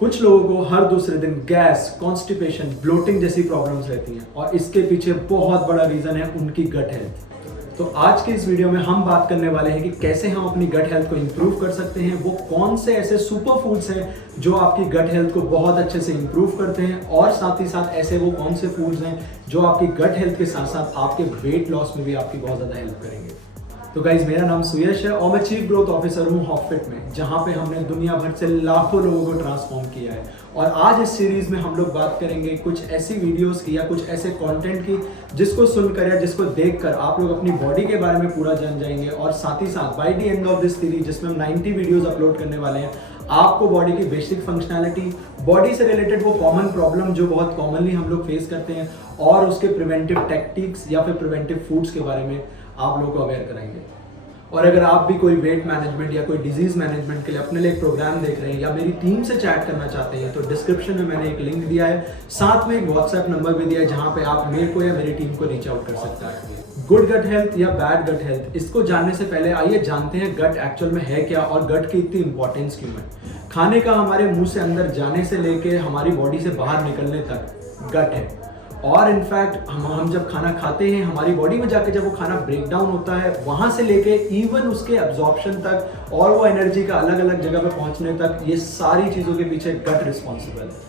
कुछ लोगों को हर दूसरे दिन गैस, कॉन्स्टिपेशन, ब्लोटिंग जैसी प्रॉब्लम्स रहती हैं और इसके पीछे बहुत बड़ा रीजन है उनकी गट हेल्थ। तो आज के इस वीडियो में हम बात करने वाले हैं कि कैसे हम अपनी गट हेल्थ को इंप्रूव कर सकते हैं, वो कौन से ऐसे सुपर फूड्स हैं जो आपकी गट हेल्थ को बहुत अच्छे से इंप्रूव करते हैं और साथ ही साथ ऐसे वो कौन से फूड्स हैं जो आपकी गट हेल्थ के साथ साथ आपके वेट लॉस में भी आपकी बहुत ज़्यादा हेल्प करेंगे। तो गाइज, मेरा नाम सुयश है और मैं चीफ ग्रोथ ऑफिसर हूँ हॉफिट में, जहाँ पे हमने दुनिया भर से लाखों लोगों को ट्रांसफॉर्म किया है। और आज इस सीरीज में हम लोग बात करेंगे कुछ ऐसी वीडियोस की या कुछ ऐसे कंटेंट की जिसको सुनकर या जिसको देखकर आप लोग अपनी बॉडी के बारे में पूरा जान जाएंगे और साथ ही साथ by the end of this series, जिसमें हम 90 वीडियोस अपलोड करने वाले हैं, आपको बॉडी की बेसिक फंक्शनैलिटी, बॉडी से रिलेटेड वो कॉमन प्रॉब्लम जो बहुत कॉमनली हम लोग फेस करते हैं और उसके प्रिवेंटिव टेक्टिक्स या फिर प्रिवेंटिव फूड्स के बारे में आप लोगों को अवेयर कराएंगे। और अगर आप भी कोई वेट मैनेजमेंट या कोई डिजीज मैनेजमेंट के लिए अपने लिए एक प्रोग्राम देख रहे हैं या मेरी टीम से चैट करना चाहते हैं तो डिस्क्रिप्शन में मैंने एक लिंक दिया है, साथ में एक व्हाट्सएप नंबर भी दिया है जहां पे आप मेरे को या मेरी टीम को रीच आउट कर सकते हैं। गुड गट हेल्थ या बैड गट हेल्थ, इसको जानने से पहले आइए जानते हैं गट एक्चुअल में है क्या और गट की इतनी इंपॉर्टेंस क्यों है। खाने का हमारे मुंह से अंदर जाने से लेके हमारी बॉडी से बाहर निकलने तक गट है। और इनफैक्ट हम जब खाना खाते हैं हमारी बॉडी में जाके जब वो खाना ब्रेक डाउन होता है, वहां से लेके इवन उसके एब्जॉर्प्शन तक और वो एनर्जी का अलग अलग जगह पे पहुंचने तक, ये सारी चीज़ों के पीछे गट रिस्पॉन्सिबल है।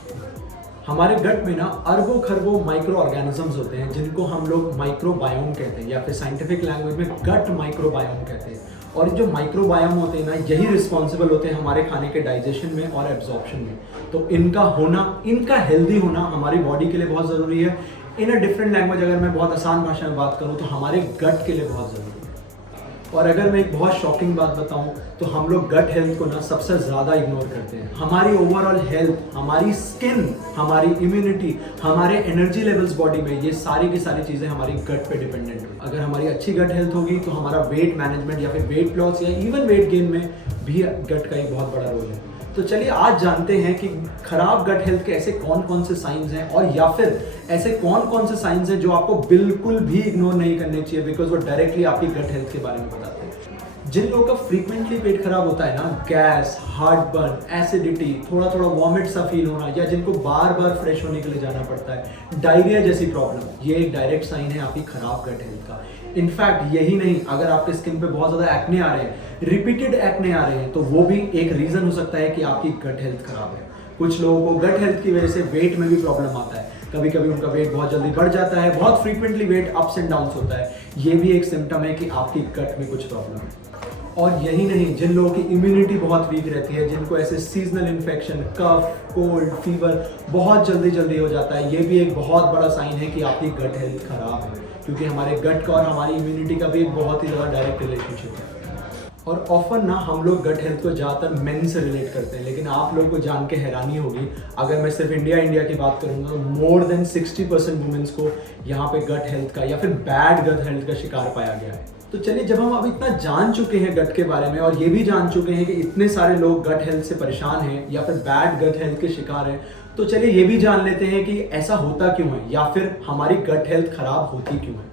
हमारे गट में ना अरबों खरबों माइक्रो ऑर्गेनिजम्स होते हैं जिनको हम लोग माइक्रोबायोम कहते हैं या फिर साइंटिफिक लैंग्वेज में गट माइक्रोबायोम कहते हैं। और जो माइक्रोबायोम होते हैं ना, यही रिस्पॉन्सिबल होते हैं हमारे खाने के डाइजेशन में और एब्जॉर्प्शन में। तो इनका होना, इनका हेल्दी होना हमारी बॉडी के लिए बहुत ज़रूरी है। इन अ डिफरेंट लैंग्वेज अगर मैं बहुत आसान भाषा में बात करूँ तो हमारे गट के लिए बहुत ज़रूरी है। और अगर मैं एक बहुत शॉकिंग बात बताऊं तो हम लोग गट हेल्थ को ना सबसे ज़्यादा इग्नोर करते हैं। हमारी ओवरऑल हेल्थ, हमारी स्किन, हमारी इम्यूनिटी, हमारे एनर्जी लेवल्स बॉडी में, ये सारी की सारी चीज़ें हमारी गट पे डिपेंडेंट है। अगर हमारी अच्छी गट हेल्थ होगी तो हमारा वेट मैनेजमेंट या फिर वेट लॉस या इवन वेट गेन में भी गट का एक बहुत बड़ा रोल है। तो चलिए आज जानते हैं कि खराब गट हेल्थ के ऐसे कौन कौन से साइंस हैं और या फिर ऐसे कौन कौन से साइंस हैं जो आपको बिल्कुल भी इग्नोर नहीं करने चाहिए, बिकॉज वो डायरेक्टली आपकी गट हेल्थ के बारे में बताते हैं। जिन लोगों का फ्रीक्वेंटली पेट खराब होता है ना, गैस, हार्ट बर्न, एसिडिटी, थोड़ा थोड़ा वॉमिट सा फील होना, या जिनको बार बार फ्रेश होने के लिए जाना पड़ता है, डायरिया जैसी प्रॉब्लम, ये एक डायरेक्ट साइन है आपकी खराब गट हेल्थ का। इनफैक्ट यही नहीं, अगर आपके स्किन पे बहुत ज़्यादा एक्ने आ रहे हैं, रिपीटेड एक्ने आ रहे हैं, तो वो भी एक रीज़न हो सकता है कि आपकी गट हेल्थ खराब है। कुछ लोगों को गट हेल्थ की वजह से वेट में भी प्रॉब्लम आता है, कभी कभी उनका वेट बहुत जल्दी बढ़ जाता है, बहुत frequently weight ups and downs होता है, ये भी एक सिम्टम है कि आपकी गट में कुछ प्रॉब्लम है। और यही नहीं, जिन लोगों की इम्यूनिटी बहुत वीक रहती है, जिनको ऐसे सीजनल इन्फेक्शन, कफ, कोल्ड, फीवर बहुत जल्दी जल्दी हो जाता है, ये भी एक बहुत बड़ा साइन है कि आपकी गट हेल्थ खराब है, क्योंकि हमारे गट का और हमारी इम्यूनिटी का भी एक बहुत ही ज़्यादा डायरेक्ट रिलेशनशिप है। और ऑफन ना हम लोग गट हेल्थ को ज़्यादातर मेन से रिलेट करते हैं, लेकिन आप लोगों को जान के हैरानी होगी, अगर मैं सिर्फ इंडिया की बात करूँगा तो मोर देन 60% वुमेन्स को यहाँ पे गट हेल्थ का या फिर बैड गट हेल्थ का शिकार पाया गया है। तो चलिए, जब हम अब इतना जान चुके हैं गट के बारे में और ये भी जान चुके हैं कि इतने सारे लोग गट हेल्थ से परेशान हैं या फिर बैड गट हेल्थ के शिकार हैं, तो चलिए ये भी जान लेते हैं कि ऐसा होता क्यों है या फिर हमारी गट हेल्थ खराब होती क्यों है।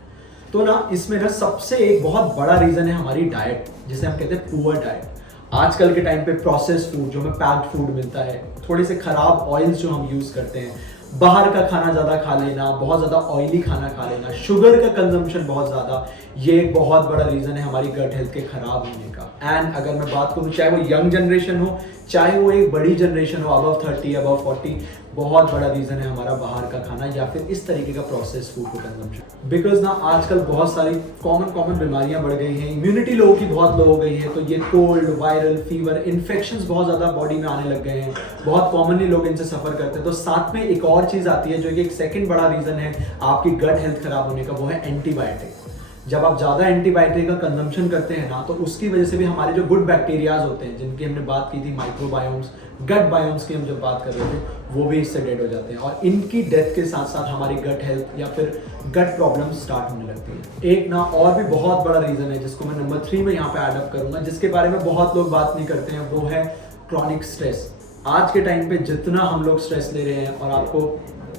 तो ना इसमें ना सबसे एक बहुत बड़ा रीज़न है हमारी डाइट, जिसे हम कहते हैं पुअर डाइट। आजकल के टाइम पे प्रोसेस्ड फूड, जो हमें पैक्ड फूड मिलता है, थोड़े से खराब ऑयल्स जो हम यूज़ करते हैं, बाहर का खाना ज़्यादा खा लेना, बहुत ज़्यादा ऑयली खाना खा लेना, शुगर का कंजम्पशन बहुत ज़्यादा, ये एक बहुत बड़ा रीज़न है हमारी गट हेल्थ के खराब होने का। एंड अगर मैं बात करूँ, चाहे वो यंग जनरेशन हो, चाहे वो एक बड़ी जनरेशन हो, अबव 30, अबव 40, बहुत बड़ा रीज़न है हमारा बाहर का खाना या फिर इस तरीके का प्रोसेस फूड का कंजम्पशन। बिकॉज ना आजकल बहुत सारी कॉमन बीमारियां बढ़ गई हैं, इम्यूनिटी लोगों की बहुत लो हो गई है, तो ये कोल्ड, वायरल फीवर, इन्फेक्शंस बहुत ज़्यादा बॉडी में आने लग गए हैं, बहुत कॉमनली लोग इनसे सफ़र करते हैं। तो साथ में एक और चीज़ आती है जो कि एक सेकेंड बड़ा रीज़न है आपकी गट हेल्थ खराब होने का, वो है एंटीबायोटिक। जब आप ज़्यादा एंटीबायोटिक का कंजम्पशन करते हैं ना, तो उसकी वजह से भी हमारे जो गुड बैक्टीरियाज होते हैं, जिनकी हमने बात की थी, माइक्रोबायोम्स, गट बायोम्स की हम जब बात कर रहे थे, वो भी इससे डेड हो जाते हैं और इनकी डेथ के साथ साथ हमारी गट हेल्थ या फिर गट प्रॉब्लम स्टार्ट होने लगती है। एक ना और भी बहुत बड़ा रीज़न है जिसको मैं नंबर 3 में यहाँ पे ऐड अप करूँगा, जिसके बारे में बहुत लोग बात नहीं करते हैं, वो है क्रॉनिक स्ट्रेस। आज के टाइम पे जितना हम लोग स्ट्रेस ले रहे हैं, और आपको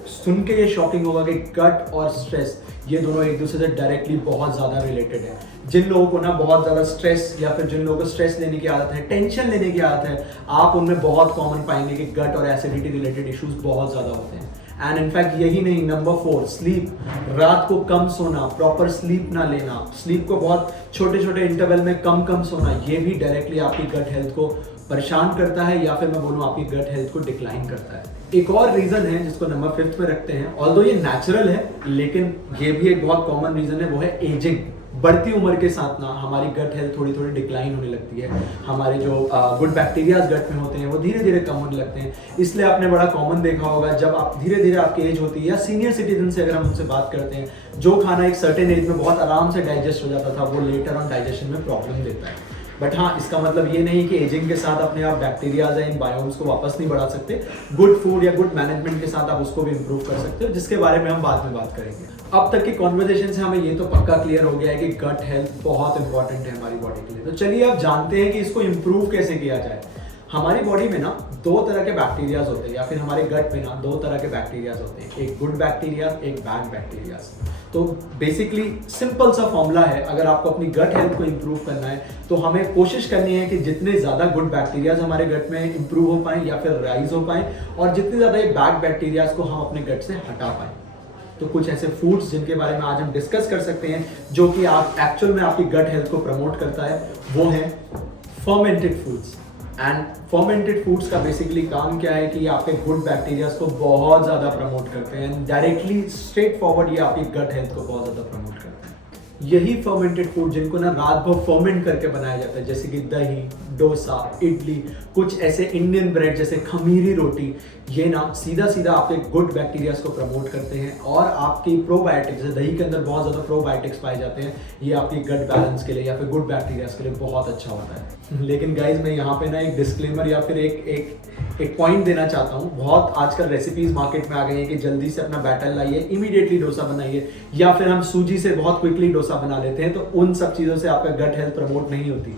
सुन के ये शॉकिंग होगा कि गट और स्ट्रेस ये दोनों एक दूसरे से डायरेक्टली बहुत ज़्यादा रिलेटेड है। जिन लोगों को ना बहुत ज़्यादा स्ट्रेस या फिर जिन लोगों को स्ट्रेस लेने की आदत है, टेंशन लेने की आदत है, आप उनमें बहुत कॉमन पाएंगे कि गट और एसिडिटी रिलेटेड इश्यूज बहुत ज़्यादा होते हैं। एंड इनफैक्ट यही नहीं, नंबर 4 स्लीप, रात को कम सोना, प्रॉपर स्लीप ना लेना, स्लीप को बहुत छोटे छोटे इंटरवल में कम सोना, ये भी डायरेक्टली आपकी गट हेल्थ को परेशान करता है या फिर मैं बोलूँ आपकी गट हेल्थ को डिक्लाइन करता है। एक और रीजन है जिसको नंबर 5 पे रखते हैं, ऑल्दो ये नेचुरल है लेकिन ये भी एक बहुत कॉमन रीजन है, वो है एजिंग। बढ़ती उम्र के साथ ना हमारी गट हेल्थ थोड़ी थोड़ी डिक्लाइन होने लगती है। हमारे जो गुड बैक्टीरियाज गट में होते हैं वो धीरे धीरे कम होने लगते हैं। इसलिए आपने बड़ा कॉमन देखा होगा, जब आप धीरे धीरे आपकी एज होती है या सीनियर सिटीजन से अगर हम उनसे बात करते हैं, जो खाना एक सर्टेन एज में बहुत आराम से डाइजेस्ट हो जाता था वो लेटर ऑन डाइजेशन में प्रॉब्लम देता है। बट हाँ, इसका मतलब ये नहीं कि एजिंग के साथ अपने आप बैक्टीरियाज या इन बायोम्स को वापस नहीं बढ़ा सकते। गुड फूड या गुड मैनेजमेंट के साथ आप उसको भी इंप्रूव कर सकते हो, जिसके बारे में हम बाद में बात करेंगे। अब तक की कॉन्वर्सेशन से हमें ये तो पक्का क्लियर हो गया है कि गट हेल्थ बहुत इंपॉर्टेंट है हमारी बॉडी के लिए। तो चलिए अब जानते हैं कि इसको इम्प्रूव कैसे किया जाए। हमारी बॉडी में ना 2 तरह के बैक्टीरियाज होते हैं, या फिर हमारे गट में ना 2 तरह के बैक्टीरियाज होते हैं, एक गुड बैक्टीरिया, एक बैड बैक्टीरियाज। तो बेसिकली सिंपल सा फॉर्मूला है, अगर आपको अपनी गट हेल्थ को इंप्रूव करना है तो हमें कोशिश करनी है कि जितने ज़्यादा गुड बैक्टीरियाज हमारे गट में इंप्रूव हो पाएँ या फिर राइज हो पाएँ, और जितने ज़्यादा ये बैड बैक्टीरियाज को हम अपने गट से हटा पाएँ। तो कुछ ऐसे फूड्स जिनके बारे में आज हम डिस्कस कर सकते हैं जो कि आप एक्चुअल में आपकी गट हेल्थ को प्रमोट करता है, वो है fermented foods. And fermented foods का बेसिकली काम क्या है कि ये आपके गुड बैक्टीरियाज को बहुत ज़्यादा प्रमोट करते हैं, डायरेक्टली स्ट्रेट फॉरवर्ड ये आपकी गट हेल्थ को बहुत ज़्यादा प्रमोट करते हैं। यही फर्मेंटेड फूड जिनको ना रात भर फर्मेंट करके बनाया जाता है, जैसे कि दही, डोसा, इडली, कुछ ऐसे इंडियन ब्रेड जैसे खमीरी रोटी, ये ना सीधा सीधा आपके गुड बैक्टीरियाज को प्रमोट करते हैं और आपकी प्रोबायोटिक्स, जैसे दही के अंदर बहुत ज़्यादा प्रोबायोटिक्स पाए जाते हैं, ये आपकी गट बैलेंस के लिए या फिर गुड बैक्टीरियाज के लिए बहुत अच्छा होता है। लेकिन गाइज मैं यहाँ पे ना एक डिस्क्लेमर या फिर एक पॉइंट देना चाहता हूँ। बहुत आजकल रेसिपीज मार्केट में आ गई हैं कि जल्दी से अपना बैटर लाइए, इमीडिएटली डोसा बनाइए, या फिर हम सूजी से बहुत क्विकली डोसा बना लेते हैं। तो उन सब चीज़ों से आपका गट हेल्थ प्रमोट नहीं होती।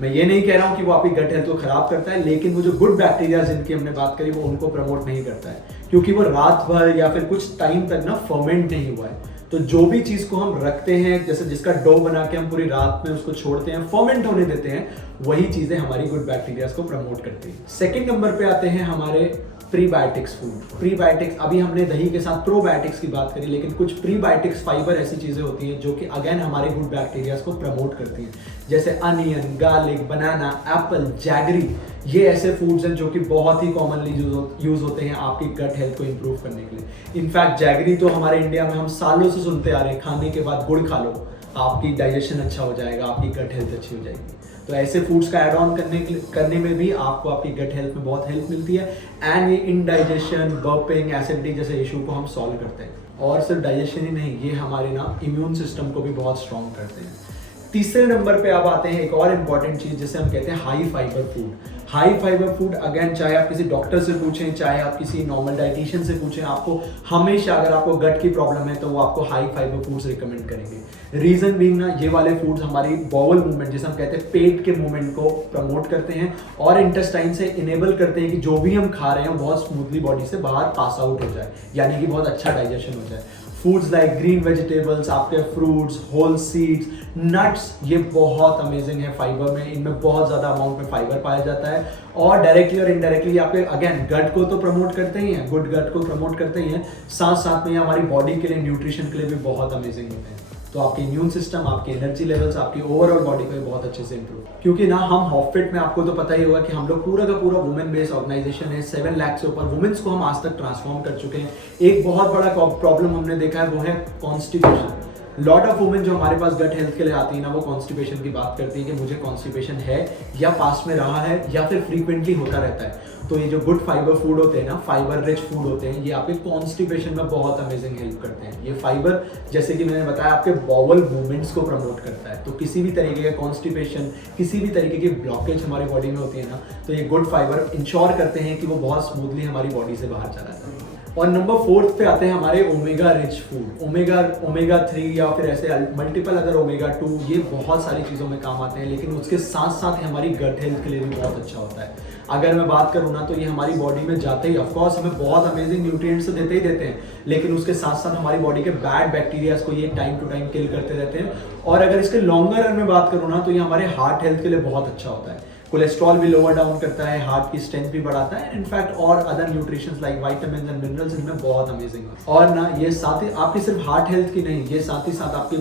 मैं ये नहीं कह रहा हूँ कि वो आपकी गट हेल्थ को खराब करता है, लेकिन वो जो गुड बैक्टीरिया जिनकी हमने बात करी वो उनको प्रमोट नहीं करता है, क्योंकि वो रात भर या फिर कुछ टाइम तक ना फर्मेंट नहीं हुआ है। तो जो भी चीज़ को हम रखते हैं, जैसे जिसका डो बना के हम पूरी रात में उसको छोड़ते हैं, फर्मेंट होने देते हैं, वही चीज़ें हमारी गुड बैक्टीरियाज को प्रमोट करती हैं। सेकेंड नंबर पे आते हैं हमारे प्रीबायोटिक्स फूड। प्रीबायोटिक्स, अभी हमने दही के साथ प्रोबायोटिक्स की बात करी, लेकिन कुछ प्रीबायोटिक्स फाइबर ऐसी चीज़ें होती हैं जो कि अगेन हमारे गुड बैक्टीरियाज को प्रमोट करती हैं, जैसे अनियन, गार्लिक, बनाना, एप्पल, जैगरी। ये ऐसे फूड्स हैं जो कि बहुत ही कॉमनली यूज होते हैं आपकी गट हेल्थ को इंप्रूव करने के लिए। इनफैक्ट जैगरी तो हमारे इंडिया में हम सालों से सुनते आ रहे हैं, खाने के बाद गुड़ खा लो, आपकी डाइजेशन अच्छा हो जाएगा, आपकी गट हेल्थ अच्छी हो जाएगी। तो ऐसे फूड्स का ऐड ऑन करने में भी आपको आपकी गट हेल्थ में बहुत हेल्प मिलती है। एंड ये इंडाइजेशन, बर्पिंग, एसिडिटी जैसे इशू को हम सॉल्व करते हैं। और सिर्फ डाइजेशन ही नहीं, ये हमारे ना इम्यून सिस्टम को भी बहुत स्ट्रॉन्ग करते हैं। तीसरे नंबर पे आप आते हैं एक और इम्पॉर्टेंट चीज़ जिसे हम कहते हैं high fibre food. High fibre food, again चाहे आप किसी डॉक्टर से पूछें, चाहे आप किसी नॉर्मल डाइटिशियन से पूछें, आपको हमेशा अगर आपको गट की प्रॉब्लम है तो वो आपको हाई फाइबर फूड्स रिकमेंड करेंगे। रीजन बीइंग ना, ये वाले फूड्स हमारी बॉवल मूवमेंट, जिसे हम कहते हैं पेट के मूवमेंट को प्रमोट करते हैं और इंटेस्टाइन से इनेबल करते हैं कि जो भी हम खा रहे हैं वो बहुत स्मूथली बॉडी से बाहर पास आउट हो जाए, यानी कि बहुत अच्छा डाइजेशन हो जाए। फूड्स लाइक ग्रीन वेजिटेबल्स, आपके फ्रूट्स, होल सीड्स, नट्स, ये बहुत अमेजिंग है फाइबर में। इनमें बहुत ज़्यादा अमाउंट में फाइबर पाया जाता है और डायरेक्टली और इनडायरेक्टली आपके अगेन गट को तो प्रमोट करते ही हैं, गुड गट को प्रमोट करते ही हैं, साथ साथ में हमारी बॉडी के लिए, न्यूट्रिशन के लिए भी बहुत अमेजिंग होते हैं। तो आपके इम्यून सिस्टम, आपकी एनर्जी लेवल्स, आपकी ओवरऑल बॉडी को बहुत अच्छे से इंप्रूव, क्योंकि ना हम हॉफिट में, आपको तो पता ही होगा कि हम लोग पूरा का पूरा वुमेन बेस्ड ऑर्गेनाइजेशन है। 7 लाख से ऊपर वुमेन्स को हम आज तक ट्रांसफॉर्म कर चुके हैं। एक बहुत बड़ा प्रॉब्लम हमने देखा है वो है कॉन्स्टिपेशन। लॉट ऑफ वुमेन जो हमारे पास गट हेल्थ के लिए आती है ना, वो कॉन्स्टिपेशन की बात करती है कि मुझे कॉन्स्टिपेशन है या पास्ट में रहा है या फिर फ्रीक्वेंटली होता रहता है। तो ये जो गुड फाइबर फूड होते हैं ना, फाइबर रिच फूड होते हैं, ये आपके कॉन्स्टिपेशन में बहुत अमेजिंग हेल्प करते हैं। ये फाइबर, जैसे कि मैंने बताया, आपके बॉवल मूवमेंट्स को प्रमोट करता है। तो किसी भी तरीके का कॉन्स्टिपेशन, किसी भी तरीके की ब्लॉकेज हमारी बॉडी में होती है ना, तो ये गुड फाइबर इंश्योर करते हैं कि वो बहुत स्मूथली हमारी बॉडी से बाहर चला जाए। और नंबर 4 पे आते हैं हमारे ओमेगा रिच फूड। ओमेगा 3 या फिर ऐसे मल्टीपल अदर ओमेगा 2, ये बहुत सारी चीज़ों में काम आते हैं, लेकिन उसके साथ साथ ही हमारी गट हेल्थ के लिए भी बहुत अच्छा होता है। अगर मैं बात करूँ ना, तो ये हमारी बॉडी में जाते ही ऑफकोर्स हमें बहुत अमेजिंग न्यूट्रिएंट्स तो देते ही देते हैं, लेकिन उसके साथ साथ हमारी बॉडी के बैड बैक्टीरियाज को ये टाइम टू टाइम किल करते रहते हैं। और अगर इसके लॉन्गर रन में बात करूँ ना, तो ये हमारे हार्ट हेल्थ के लिए बहुत अच्छा होता है। कोलेस्ट्रॉल भी लोअर डाउन करता है, हार्ट की स्ट्रेंथ भी बढ़ाता है, इनफैक्ट और other nutritions like vitamins and minerals इनमें बहुत अमेजिंग है। और ना ये साथ ही आपकी सिर्फ हार्ट हेल्थ की नहीं, ये साथ ही साथ आपके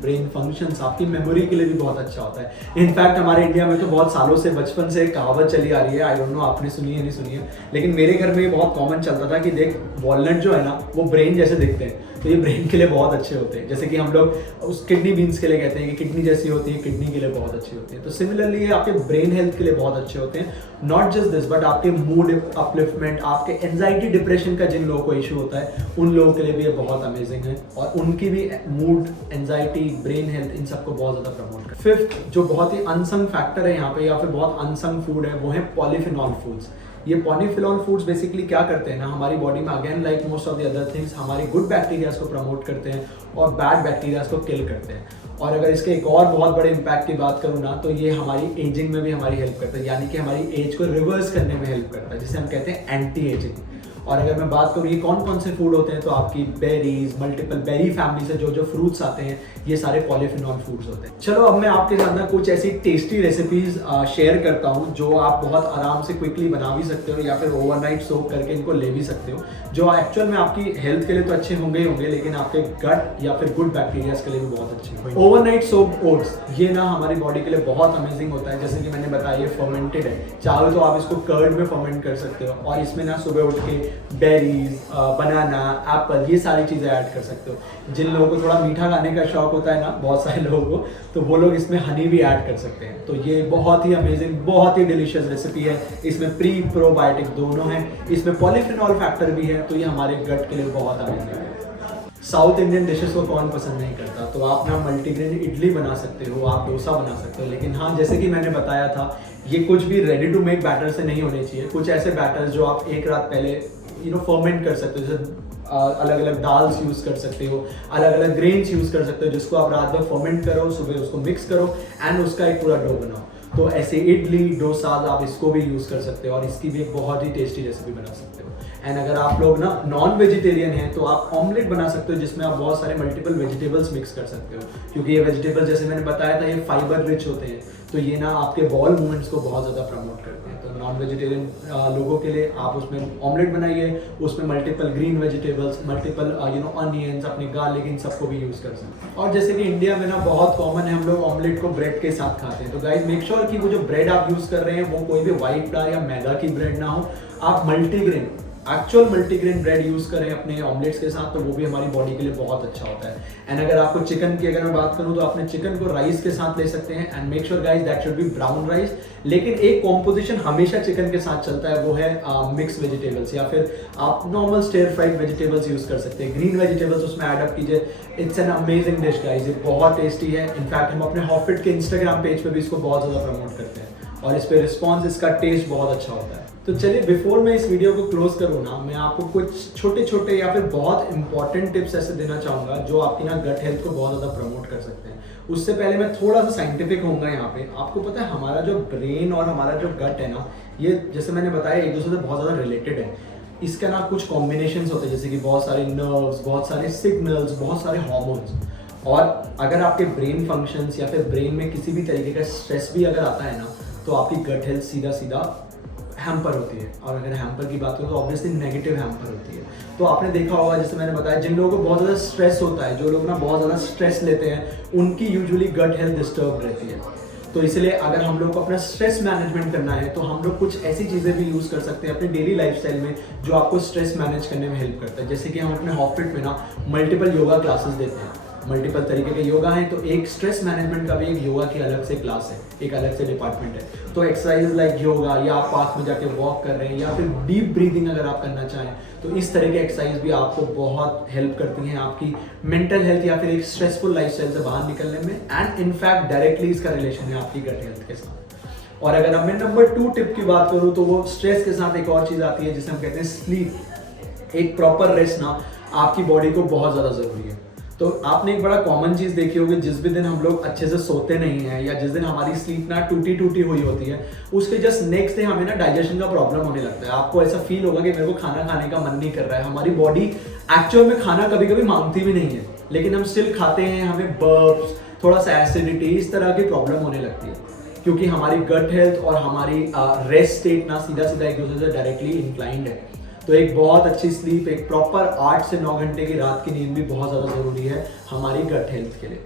ब्रेन फंक्शंस, आपकी मेमोरी के लिए भी बहुत अच्छा होता है। इनफैक्ट हमारे इंडिया में तो बहुत सालों से, बचपन से कहावत चली आ रही है, आई डोंट नो आपने सुनी है नहीं सुनी है, लेकिन मेरे घर में ये बहुत कॉमन चलता था कि देख वॉलनट जो है ना वो ब्रेन जैसे दिखते हैं, तो ये ब्रेन के लिए बहुत अच्छे होते हैं। जैसे कि हम लोग उस किडनी बीन्स के लिए कहते हैं कि किडनी जैसी होती है, किडनी के लिए बहुत अच्छी होती है। तो सिमिलरली ये आपके ब्रेन हेल्थ के लिए बहुत अच्छे होते हैं। नॉट जस्ट दिस, बट आपके मूड अपलिफ्टमेंट, आपके एंजाइटी डिप्रेशन का जिन लोगों को इशू होता है उन लोगों के लिए भी ये बहुत अमेजिंग है, और उनकी भी मूड, एंजाइटी, ब्रेन हेल्थ, इन सबको बहुत ज़्यादा प्रमोट कर। 5th जो बहुत ही अनसंग फैक्टर है यहाँ पे, या फिर बहुत अनसंग फूड है, वो है पॉलीफिनॉल फूड्स। ये पॉलीफिनॉल फूड्स बेसिकली क्या करते हैं ना, हमारी बॉडी में again like most of the other things हमारी गुड बैक्टीरियाज को प्रमोट करते हैं और बैड बैक्टीरियाज को किल करते हैं। और अगर इसके एक और बहुत बड़े इम्पैक्ट की बात करूँ ना, तो ये हमारी एजिंग में भी हमारी हेल्प करता है, यानी कि हमारी एज को रिवर्स करने में हेल्प करता है, जिसे हम कहते हैं एंटी एजिंग। और अगर मैं बात करूँ ये कौन कौन से फूड होते हैं, तो आपकी बेरीज, मल्टीपल बेरी फैमिली से जो जो फ्रूट्स आते हैं, ये सारे पॉलीफिनॉल फूड्स होते हैं। चलो अब मैं आपके साथ ना कुछ ऐसी टेस्टी रेसिपीज शेयर करता हूँ जो आप बहुत आराम से क्विकली बना भी सकते हो, या फिर ओवरनाइट सोक करके इनको ले भी सकते हो, जो एक्चुअल में आपकी हेल्थ के लिए तो अच्छे होंगे ही होंगे, लेकिन आपके गट या फिर गुड बैक्टीरियाज के लिए भी बहुत अच्छे होंगे। ओवरनाइट सोक ओट्स, ये ना हमारी बॉडी के लिए बहुत अमेजिंग होता है। जैसे कि मैंने बताया ये फर्मेंटेड है, चाहो तो आप इसको कर्ड में फर्मेंट कर सकते हो, और इसमें ना सुबह उठ के बेरीज, बनाना, एप्पल, ये सारी चीज़ें ऐड कर सकते हो। जिन लोगों को थोड़ा मीठा खाने का शौक होता है ना, बहुत सारे लोगों को, तो वो लोग इसमें हनी भी ऐड कर सकते हैं। तो ये बहुत ही अमेजिंग, बहुत ही डिलीशियस रेसिपी है। इसमें प्री प्रोबायोटिक दोनों हैं, इसमें पॉलीफिनॉल फैक्टर भी है, तो ये हमारे गट के लिए बहुत अमेजिंग है। साउथ इंडियन डिशेस को कौन पसंद नहीं करता, तो आप ना मल्टीग्रेन इडली बना सकते हो, आप डोसा बना सकते हो, लेकिन हाँ जैसे कि मैंने बताया था, ये कुछ भी रेडी टू मेक बैटर से नहीं होने चाहिए। कुछ ऐसे बैटर्स जो आप एक रात पहले फर्मेंट कर सकते हो, जैसे अलग अलग दाल्स यूज़ कर सकते हो, अलग अलग ग्रेन्स यूज़ कर सकते हो, जिसको आप रात भर फर्मेंट करो, सुबह उसको मिक्स करो एंड उसका एक पूरा डो बनाओ। तो ऐसे इडली, डोसा, आप इसको भी यूज़ कर सकते हो, और इसकी भी एक बहुत ही टेस्टी रेसिपी बना सकते हो। एंड अगर आप लोग ना नॉन वेजिटेरियन हैं, तो आप ऑमलेट बना सकते हो, जिसमें आप बहुत सारे मल्टीपल वेजिटेबल्स मिक्स कर सकते हो, क्योंकि ये वेजिटेबल जैसे मैंने बताया था ये फाइबर रिच होते हैं, तो ये ना आपके बॉल मूवमेंट्स को बहुत ज़्यादा प्रमोट करते हैं। तो नॉन वेजिटेरियन लोगों के लिए आप उसमें ऑमलेट बनाइए, उसमें multiple green vegetables, multiple onions, अपने गार्लिक, इन सबको भी यूज़ कर सकते हैं। और जैसे कि इंडिया में ना बहुत कॉमन है, हम लोग ऑमलेट को ब्रेड के साथ खाते हैं, तो गाइस मेक श्योर कि वो जो ब्रेड आप यूज़ कर रहे हैं वो कोई भी व्हाइट फ्लावर या मैदा की ब्रेड ना हो, आप multigrain, actual multigrain bread use करें अपने ऑमलेट्स के साथ, तो वो भी हमारी बॉडी के लिए बहुत अच्छा होता है। एंड अगर आपको चिकन की अगर मैं बात करूं, तो आपने चिकन को राइस के साथ ले सकते हैं, and make sure guys that should be brown rice. लेकिन एक कॉम्पोजिशन हमेशा चिकन के साथ चलता है, वो है मिक्स वेजिटेबल्स, या फिर आप normal stir fried vegetables use कर सकते हैं, ग्रीन वेजिटेबल्स उसमें ऐड अप कीजिए। It's an amazing dish guys, ये बहुत टेस्टी है। इनफैक्ट हम अपने हॉफिट के इंस्टाग्राम पेज पर भी इसको बहुत ज़्यादा प्रमोट करते हैं, और इस पर रिस्पॉन्स, इसका टेस्ट बहुत अच्छा होता है। तो चलिए बिफोर मैं इस वीडियो को क्लोज करूँ ना, मैं आपको कुछ छोटे छोटे या फिर बहुत इंपॉर्टेंट टिप्स ऐसे देना चाहूँगा जो आपकी ना गट हेल्थ को बहुत ज़्यादा प्रमोट कर सकते हैं। उससे पहले मैं थोड़ा सा साइंटिफिक होऊंगा यहाँ पे। आपको पता है हमारा जो ब्रेन और हमारा जो गट है ना, ये जैसे मैंने बताया एक दूसरे से बहुत ज़्यादा रिलेटेड है। इसका ना कुछ कॉम्बिनेशंस होते हैं, जैसे कि बहुत सारे नर्व्स, बहुत सारे सिग्नल्स, बहुत सारे हार्मोन्स। और अगर आपके ब्रेन फंक्शंस या फिर ब्रेन में किसी भी तरीके का स्ट्रेस भी अगर आता है ना, तो आपकी गट हेल्थ सीधा सीधा हैम्पर होती है। और अगर हैम्पर की बात करूँ तो ऑब्वियसली नेगेटिव हैम्पर होती है। तो आपने देखा होगा, जैसे मैंने बताया, जिन लोगों को बहुत ज़्यादा स्ट्रेस होता है, जो लोग ना बहुत ज़्यादा स्ट्रेस लेते हैं, उनकी यूजुअली गट हेल्थ डिस्टर्ब रहती है। तो इसलिए अगर हम लोग को अपना स्ट्रेस मैनेजमेंट करना है, तो हम लोग कुछ ऐसी चीज़ें भी यूज़ कर सकते हैं अपनी डेली लाइफस्टाइल में जो आपको स्ट्रेस मैनेज करने में हेल्प करता है। जैसे कि हम अपने हॉफिट में ना मल्टीपल योगा क्लासेस देते हैं, मल्टीपल तरीके के योगा हैं, तो एक स्ट्रेस मैनेजमेंट का भी एक योगा की अलग से क्लास है, एक अलग से डिपार्टमेंट है। तो एक्सरसाइज लाइक योगा, या आप पार्क में जाके वॉक कर रहे हैं, या फिर डीप ब्रीदिंग अगर आप करना चाहें, तो इस तरह के एक्सरसाइज भी आपको बहुत हेल्प करती हैं आपकी मेंटल हेल्थ या फिर एक स्ट्रेसफुल लाइफस्टाइल से बाहर निकलने में। एंड इनफैक्ट डायरेक्टली इसका रिलेशन है आपकी गट हेल्थ के साथ। और अगर मैं नंबर 2 टिप की बात करूँ, तो वो स्ट्रेस के साथ एक और चीज़ आती है जिसे हम कहते हैं स्लीप। एक प्रॉपर रेस्ट ना आपकी बॉडी को बहुत ज़्यादा ज़रूरी है। तो आपने एक बड़ा कॉमन चीज़ देखी होगी, जिस भी दिन हम लोग अच्छे से सोते नहीं हैं या जिस दिन हमारी स्लीप ना टूटी हुई होती है, उसके जस्ट नेक्स्ट डे हमें ना डाइजेशन का प्रॉब्लम होने लगता है। आपको ऐसा फील होगा कि मेरे को खाना खाने का मन नहीं कर रहा है। हमारी बॉडी एक्चुअल में खाना कभी कभी मांगती भी नहीं है, लेकिन हम स्टिल खाते हैं। हमें बर्प्स, थोड़ा सा एसिडिटी, इस तरह की प्रॉब्लम होने लगती है, क्योंकि हमारी गट हेल्थ और हमारी रेस्ट स्टेट ना सीधा सीधा एक दूसरे से डायरेक्टली इंक्लाइंड है। तो एक बहुत अच्छी स्लीप, एक प्रॉपर 8 से 9 घंटे की रात की नींद भी बहुत ज़्यादा ज़रूरी है हमारी गट हेल्थ के लिए।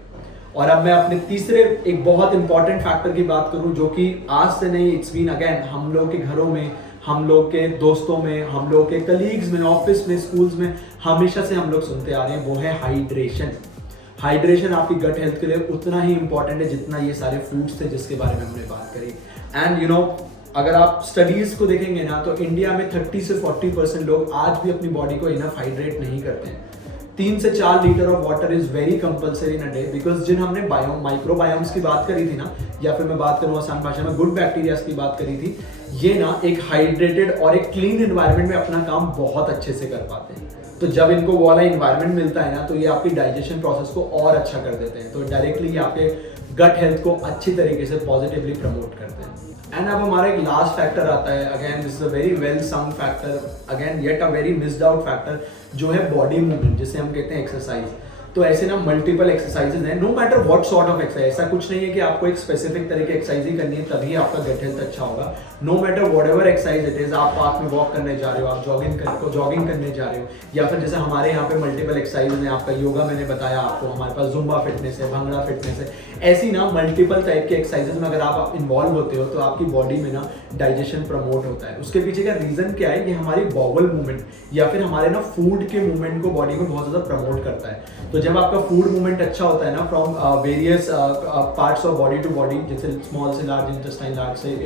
और अब मैं अपने तीसरे एक बहुत इंपॉर्टेंट फैक्टर की बात करूं, जो कि आज से नहीं, इट्स बीन अगेन हम लोग के घरों में, हम लोग के दोस्तों में, हम लोग के कलीग्स में, ऑफिस में, स्कूल्स में हमेशा से हम लोग सुनते आ रहे हैं, वो है हाइड्रेशन। हाइड्रेशन आपकी गट हेल्थ के लिए उतना ही इंपॉर्टेंट है जितना ये सारे फूड्स थे जिसके बारे में हमने बात करी। एंड यू नो, अगर आप स्टडीज को देखेंगे ना, तो इंडिया में 30 से 40% लोग आज भी अपनी बॉडी को इनफ हाइड्रेट नहीं करते हैं। 3 से 4 litre of water is very compulsory in a day, because जिन हमने माइक्रोबायोम्स की बात करी थी ना, या फिर मैं बात करूँ आसान भाषा में गुड बैक्टीरियाज की बात करी थी, ये ना एक हाइड्रेटेड और एक क्लीन एनवायरनमेंट में अपना काम बहुत अच्छे से कर पाते हैं। तो जब इनको वो वाला इन्वायरमेंट मिलता है ना, तो ये आपकी डाइजेशन प्रोसेस को और अच्छा कर देते हैं। तो डायरेक्टली आपके गट हेल्थ को अच्छी तरीके से पॉजिटिवली प्रमोट करते हैं। एंड अब हमारा एक लास्ट फैक्टर आता है, again this is a very well some factor, again yet a very missed out factor, जो है बॉडी मूवमेंट, जिसे हम कहते हैं एक्सरसाइज। तो ऐसे ना मल्टीपल एक्सरसाइजेज हैं, no matter what sort of exercise. ऐसा कुछ नहीं है कि आपको एक स्पेसिफिक तरह की एक्सरसाइज ही करनी है तभी आपका गट हेल्थ अच्छा होगा। No matter whatever exercise it is, आप पार्क में वॉक करने जा रहे हो, आप जॉगिंग करने जा रहे हो, या फिर जैसे हमारे यहाँ पे मल्टीपल एक्सरसाइज हैं, आपका योगा मैंने बताया आपको, हमारे पास जुम्बा फिटनेस है, भंगड़ा फिटनेस है। ऐसी ना मल्टीपल टाइप के एक्सरसाइजेज में अगर आप इन्वॉल्व होते हो, तो आपकी बॉडी में ना डाइजेशन प्रमोट होता है। उसके पीछे का रीजन क्या है, कि हमारी बॉवल मूवमेंट या फिर हमारे ना फूड के मूवमेंट को बॉडी में बहुत ज़्यादा प्रमोट करता है। तो जब आपका फूड मूवमेंट अच्छा होता है ना, from various parts of body to body, जैसे स्मॉल से लार्ज इंटेस्टाइन, लार्ज से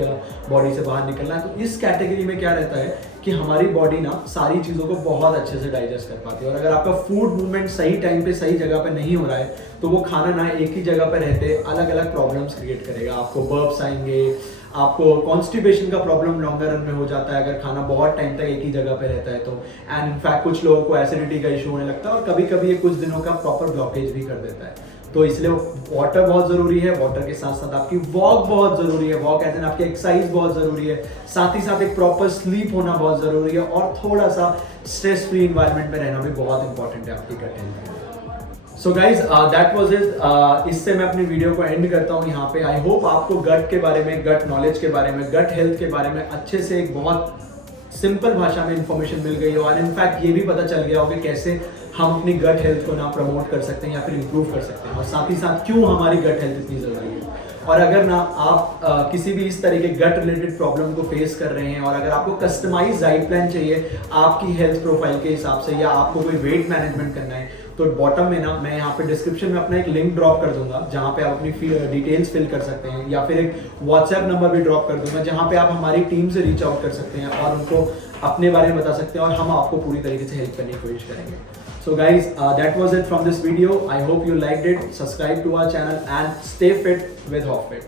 बॉडी से बाहर निकलना है, तो इस कैटेगरी में क्या रहता है कि हमारी बॉडी ना सारी चीज़ों को बहुत अच्छे से डाइजेस्ट कर पाती है। और अगर आपका फूड मूवमेंट सही टाइम पे सही जगह पे नहीं हो रहा है, तो वो खाना ना एक ही जगह पे रहते अलग अलग प्रॉब्लम्स क्रिएट करेगा। आपको बर्प्स आएंगे, आपको कॉन्स्टिपेशन का प्रॉब्लम लॉन्गर रन में हो जाता है अगर खाना बहुत टाइम तक एक ही जगह पे रहता है तो। एंड इनफैक्ट कुछ लोगों को एसिडिटी का इशू होने लगता है, और कभी कभी ये कुछ दिनों का प्रॉपर ब्लॉकेज भी कर देता है। तो इसलिए वाटर बहुत ज़रूरी है, वाटर के साथ साथ आपकी वॉक बहुत ज़रूरी है, वॉक एज एन आपकी एक्सरसाइज बहुत ज़रूरी है, साथ ही साथ एक प्रॉपर स्लीप होना बहुत ज़रूरी है, और थोड़ा सा स्ट्रेस फ्री इन्वायरमेंट में रहना भी बहुत इंपॉर्टेंट है आपकी गट हेल्थ के लिए। So guys that was it. इससे मैं अपनी वीडियो को एंड करता हूँ यहाँ पे। आई होप आपको गट के बारे में, गट नॉलेज के बारे में, गट हेल्थ के बारे में अच्छे से एक बहुत सिंपल भाषा में इंफॉर्मेशन मिल गई हो, और इनफैक्ट ये भी पता चल गया हो कि कैसे हम अपनी गट हेल्थ को ना प्रमोट कर सकते हैं या फिर इंप्रूव कर सकते हैं, और साथ ही साथ क्यों हमारी गट हेल्थ इतनी ज़रूरी है। और अगर ना आप किसी भी इस तरह के गट रिलेटेड प्रॉब्लम को फेस कर रहे हैं, और अगर आपको कस्टमाइज डाइट प्लान चाहिए आपकी हेल्थ प्रोफाइल के हिसाब से, या आपको कोई वेट मैनेजमेंट करना है, तो बॉटम में ना मैं यहाँ पे डिस्क्रिप्शन में अपना एक लिंक ड्रॉप कर दूंगा, जहाँ पे आप अपनी डिटेल्स फिल कर सकते हैं, या फिर एक व्हाट्सएप नंबर भी ड्रॉप कर दूंगा, जहाँ पे आप हमारी टीम से रीच आउट कर सकते हैं और उनको अपने बारे में बता सकते हैं, और हम आपको पूरी तरीके से हेल्प करने की कोशिश करेंगे। So guys, that was it from this video. I hope you liked it. Subscribe to our channel and stay fit with HOFFIT.